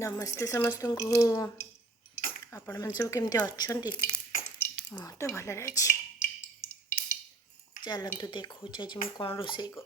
नमस्ते समस्त को आपण मन सब केमती अच्छे मु तो भल अच्छी चलतु देखो आज मुझे कौन रोषे कर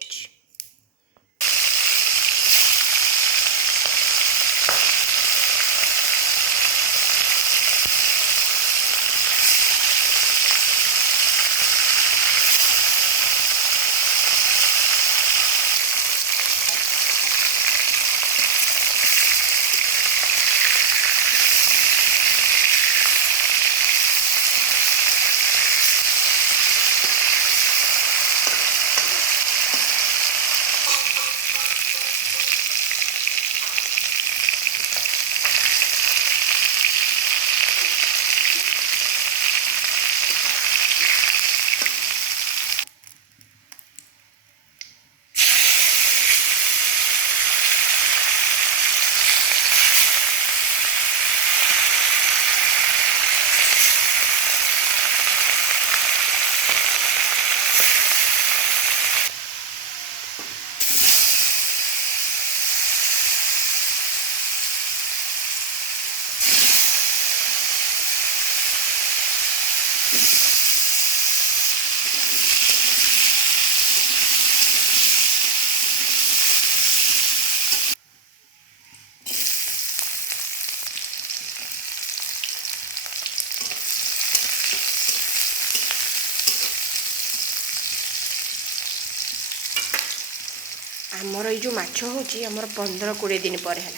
आमर ये जो माछ होची आमर 15-20 दिन पर है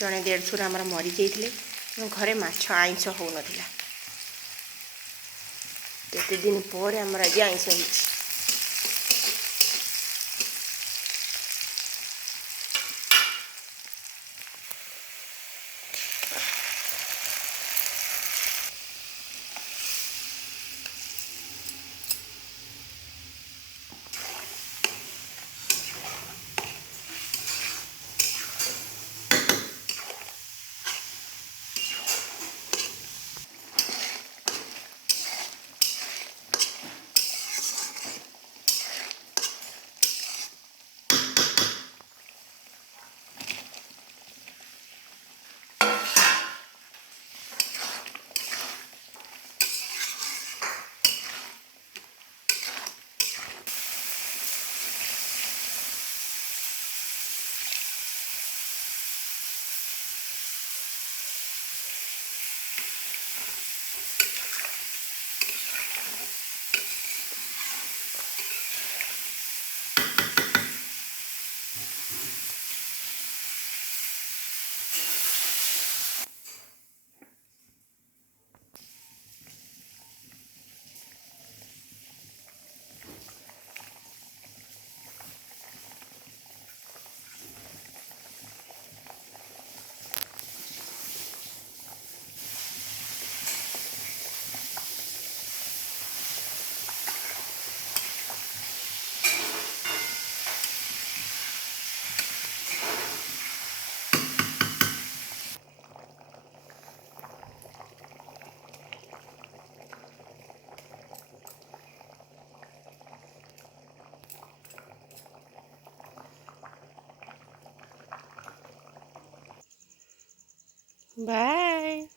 जड़े देढ़शुर आमर मरी जाते घरे माछ आइंस हो नाला केते दिन पर आमर आज आइंस होची। बा